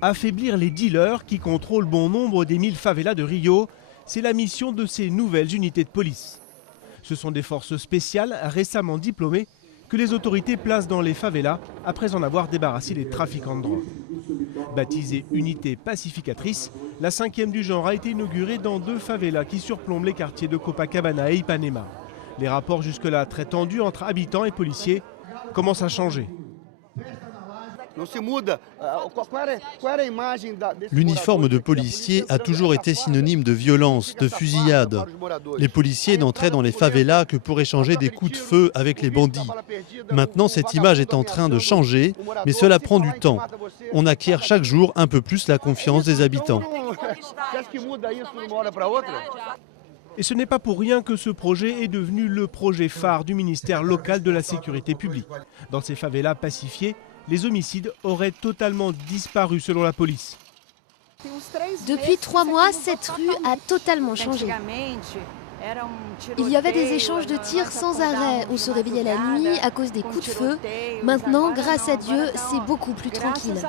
Affaiblir les dealers qui contrôlent bon nombre des 1000 favelas de Rio, c'est la mission de ces nouvelles unités de police. Ce sont des forces spéciales récemment diplômées que les autorités placent dans les favelas après en avoir débarrassé les trafiquants de drogue. Baptisée unité pacificatrice, la 5e du genre a été inaugurée dans 2 favelas qui surplombent les quartiers de Copacabana et Ipanema. Les rapports jusque-là très tendus entre habitants et policiers commencent à changer. L'uniforme de policier a toujours été synonyme de violence, de fusillade. Les policiers n'entraient dans les favelas que pour échanger des coups de feu avec les bandits. Maintenant, cette image est en train de changer, mais cela prend du temps. On acquiert chaque jour un peu plus la confiance des habitants. Et ce n'est pas pour rien que ce projet est devenu le projet phare du ministère local de la sécurité publique. Dans ces favelas pacifiées, les homicides auraient totalement disparu selon la police. Depuis 3 mois, cette rue a totalement changé. Il y avait des échanges de tirs sans arrêt. On se réveillait la nuit à cause des coups de feu. Maintenant, grâce à Dieu, c'est beaucoup plus tranquille.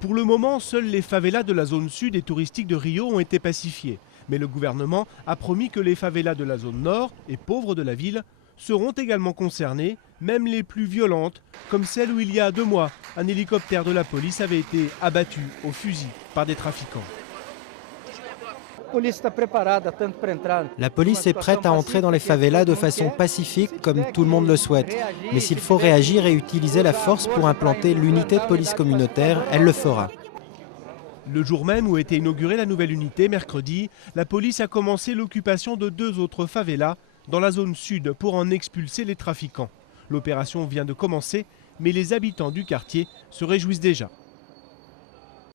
Pour le moment, seules les favelas de la zone sud et touristique de Rio ont été pacifiées. Mais le gouvernement a promis que les favelas de la zone nord et pauvre de la ville seront également concernées, même les plus violentes, comme celle où il y a 2 mois, un hélicoptère de la police avait été abattu au fusil par des trafiquants. La police est prête à entrer dans les favelas de façon pacifique, comme tout le monde le souhaite. Mais s'il faut réagir et utiliser la force pour implanter l'unité de police communautaire, elle le fera. Le jour même où était inaugurée la nouvelle unité, mercredi, la police a commencé l'occupation de 2 autres favelas dans la zone sud pour en expulser les trafiquants. L'opération vient de commencer, mais les habitants du quartier se réjouissent déjà.